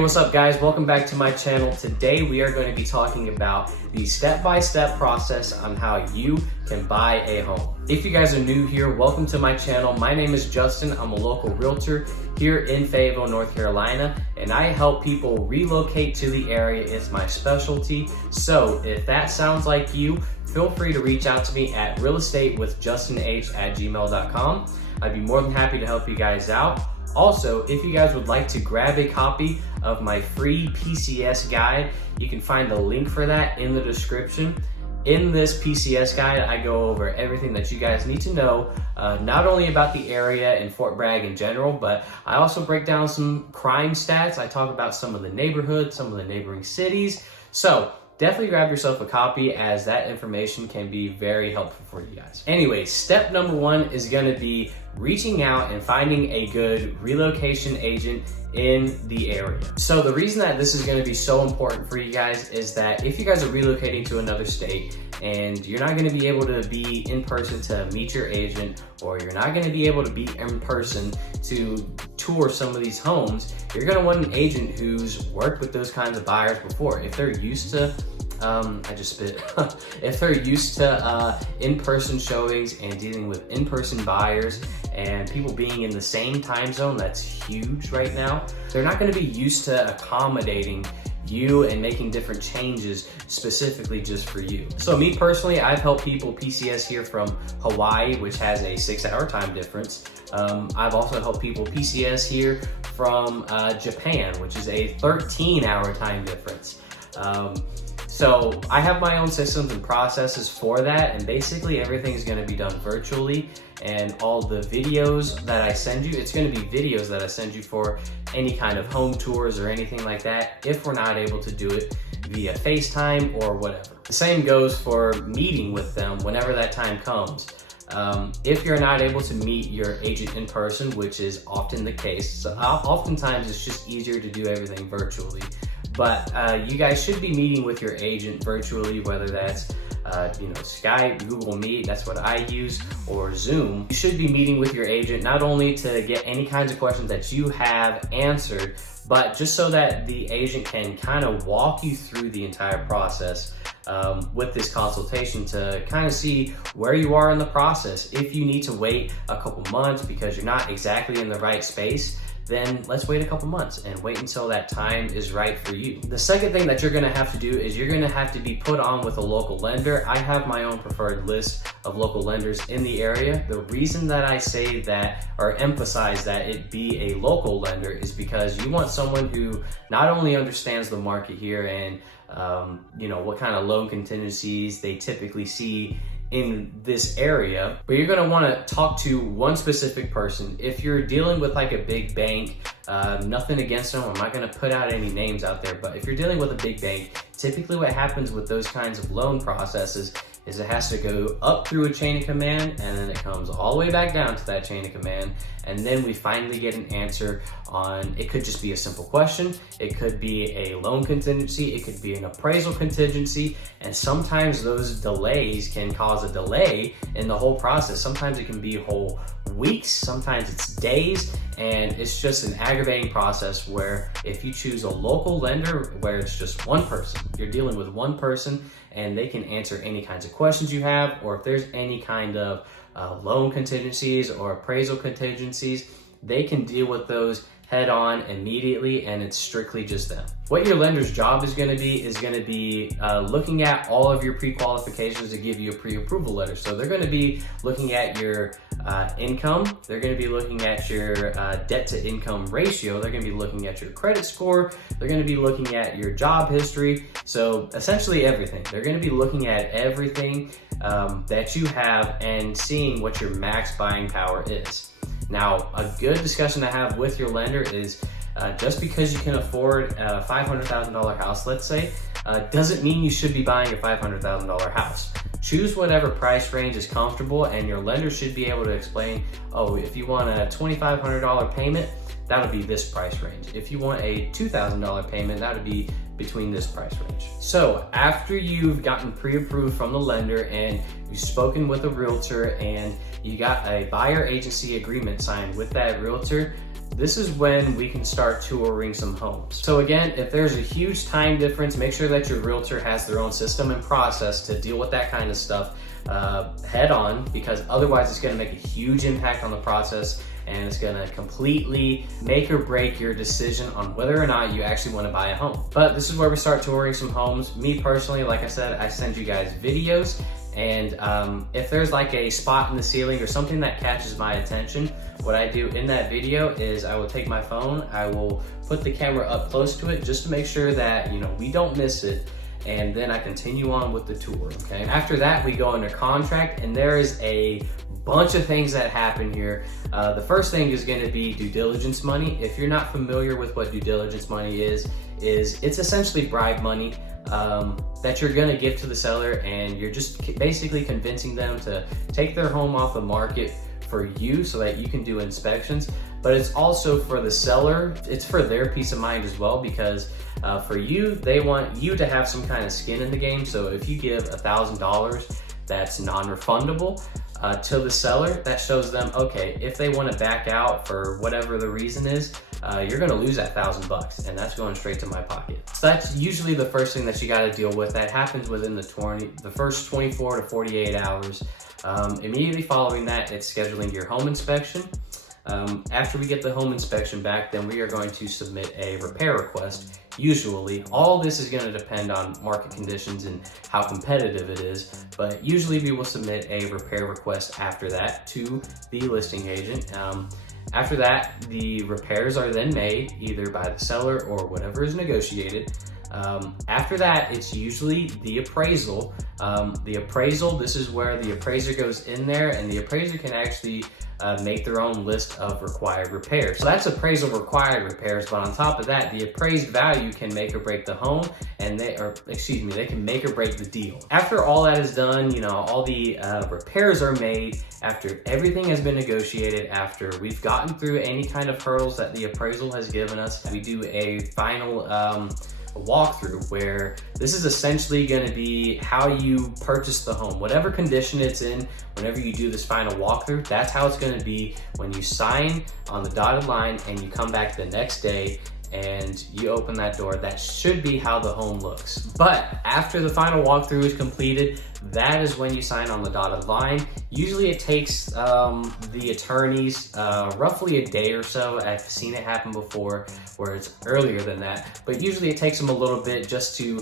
What's up guys, welcome back to my channel. Today we are going to be talking about the step-by-step process on how you can buy a home. If you guys are new here, welcome to my channel. My name is Justin. I'm a local realtor here in Fayetteville, North Carolina, and I help people relocate to the area. It's my specialty. So if that sounds like you, feel free to reach out to me at realestatewithjustinh@gmail.com. I'd be more than happy to help you guys out. Also, if you guys would like to grab a copy of my free PCS guide, you can find the link for that in the description. In this PCS guide, I go over everything that you guys need to know, not only about the area and Fort Bragg in general, but I also break down some crime stats. I talk about some of the neighborhoods, some of the neighboring cities. So definitely grab yourself a copy, as that information can be very helpful for you guys. Anyway, step number one is going to be reaching out and finding a good relocation agent in the area. So the reason that this is going to be so important for you guys is that if you guys are relocating to another state and you're not going to be able to be in person to meet your agent, or you're not going to be able to be in person to tour some of these homes, you're going to want an agent who's worked with those kinds of buyers before. If they're used to if they're used to in-person showings and dealing with in-person buyers and people being in the same time zone, that's huge right now. They're not going to be used to accommodating you and making different changes specifically just for you. So me personally, I've helped people PCS here from Hawaii, which has a 6-hour time difference. I've also helped people PCS here from Japan, which is a 13-hour time difference. So I have my own systems and processes for that, and basically everything is going to be done virtually, and all the videos that I send you, it's going to be videos that I send you for any kind of home tours or anything like that, if we're not able to do it via FaceTime or whatever. The same goes for meeting with them whenever that time comes. If you're not able to meet your agent in person, which is often the case, so oftentimes it's just easier to do everything virtually. But you guys should be meeting with your agent virtually, whether that's Skype, Google Meet, that's what I use, or Zoom. You should be meeting with your agent not only to get any kinds of questions that you have answered, but just so that the agent can kind of walk you through the entire process with this consultation, to kind of see where you are in the process. If you need to wait a couple months because you're not exactly in the right space, then let's wait a couple months and wait until that time is right for you. The second thing that you're gonna have to do is you're gonna have to be put on with a local lender. I have my own preferred list of local lenders in the area. The reason that I say that, or emphasize that it be a local lender, is because you want someone who not only understands the market here and what kind of loan contingencies they typically see in this area, but you're going to want to talk to one specific person. If you're dealing with like a big bank, nothing against them, I'm not going to put out any names out there, but if you're dealing with a big bank, typically what happens with those kinds of loan processes is it has to go up through a chain of command, and then it comes all the way back down to that chain of command, and then we finally get an answer on, it could just be a simple question, it could be a loan contingency, it could be an appraisal contingency, and sometimes those delays can cause a delay in the whole process. Sometimes it can be whole weeks, sometimes it's days, and it's just an aggravating process where if you choose a local lender where it's just one person, you're dealing with one person and they can answer any kinds of questions you have, or if there's any kind of loan contingencies or appraisal contingencies, they can deal with those head on immediately, and it's strictly just them. What your lender's job is going to be looking at all of your pre-qualifications to give you a pre-approval letter. So they're going to be looking at your income, they're going to be looking at your debt to income ratio, they're going to be looking at your credit score, they're going to be looking at your job history. So essentially everything. They're going to be looking at everything that you have and seeing what your max buying power is. Now, a good discussion to have with your lender is just because you can afford a $500,000 house, let's say, doesn't mean you should be buying a $500,000 house. Choose whatever price range is comfortable, and your lender should be able to explain, oh, if you want a $2,500 payment, that would be this price range. If you want a $2,000 payment, that would be between this price range. So after you've gotten pre-approved from the lender and you've spoken with a realtor and you got a buyer agency agreement signed with that realtor, this is when we can start touring some homes. So again, if there's a huge time difference, make sure that your realtor has their own system and process to deal with that kind of stuff head on, because otherwise it's going to make a huge impact on the process, and it's going to completely make or break your decision on whether or not you actually want to buy a home. But this is where we start touring some homes. Me personally, like I said, I send you guys videos, and if there's like a spot in the ceiling or something that catches my attention, what I do in that video is I will take my phone, I will put the camera up close to it just to make sure that, you know, we don't miss it, and then I continue on with the tour, okay? After that, we go under contract, and there is a bunch of things that happen here. The first thing is going to be due diligence money. If you're not familiar with what due diligence money is it's essentially bribe money that you're going to give to the seller, and you're just basically convincing them to take their home off the market for you so that you can do inspections. But it's also for the seller, it's for their peace of mind as well, because for you, they want you to have some kind of skin in the game. So if you give $1,000 that's non-refundable to the seller, that shows them, okay, if they want to back out for whatever the reason is, you're going to lose that $1,000, and that's going straight to my pocket. So that's usually the first thing that you got to deal with. That happens within the first 24 to 48 hours. Immediately following that, it's scheduling your home inspection. After we get the home inspection back, then we are going to submit a repair request. Usually, all this is going to depend on market conditions and how competitive it is, but usually we will submit a repair request after that to the listing agent. After that, the repairs are then made either by the seller or whatever is negotiated. After that, it's usually the appraisal. This is where the appraiser goes in there, and the appraiser can actually make their own list of required repairs. So that's appraisal required repairs, but on top of that, the appraised value can make or break the home, and they can make or break the deal. After all that is done, you know, all the repairs are made, after everything has been negotiated, after we've gotten through any kind of hurdles that the appraisal has given us, we do a final walkthrough, where this is essentially going to be how you purchase the home. Whatever condition it's in, whenever you do this final walkthrough, that's how it's going to be when you sign on the dotted line and you come back the next day and you open that door. That should be how the home looks. But after the final walkthrough is completed, that is when you sign on the dotted line. Usually it takes the attorneys roughly a day or so. I've seen it happen before where it's earlier than that, but usually it takes them a little bit just to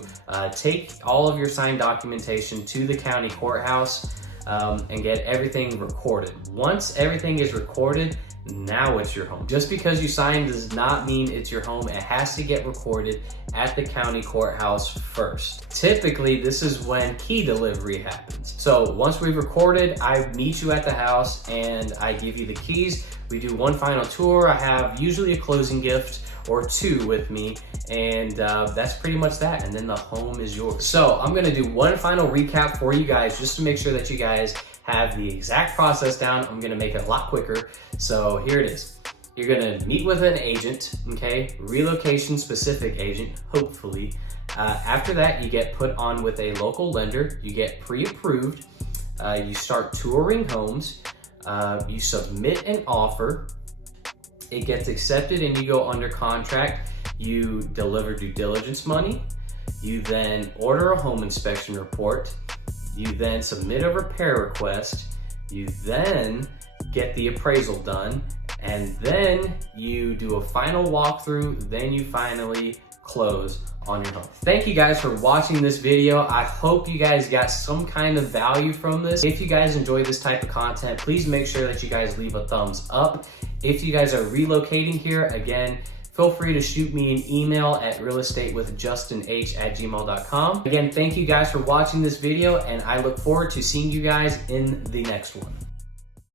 take all of your signed documentation to the county courthouse and get everything recorded. Once everything is recorded, now it's your home. Just because you signed does not mean it's your home. It has to get recorded at the county courthouse first. Typically, this is when key delivery happens. So once we've recorded, I meet you at the house and I give you the keys. We do one final tour. I have usually a closing gift or two with me, and that's pretty much that, and then the home is yours. So I'm gonna do one final recap for you guys just to make sure that you guys have the exact process down. I'm gonna make it a lot quicker. So here it is. You're gonna meet with an agent, okay? Relocation specific agent, hopefully. After that, you get put on with a local lender. You get pre-approved. You start touring homes. You submit an offer. It gets accepted and you go under contract. You deliver due diligence money. You then order a home inspection report. You then submit a repair request. You then get the appraisal done, and then you do a final walkthrough. Then you finally close on your home. Thank you guys for watching this video. I hope you guys got some kind of value from this. If you guys enjoy this type of content, please make sure that you guys leave a thumbs up. If you guys are relocating here, again, feel free to shoot me an email at realestatewithjustinh@gmail.com. Again, thank you guys for watching this video, and I look forward to seeing you guys in the next one.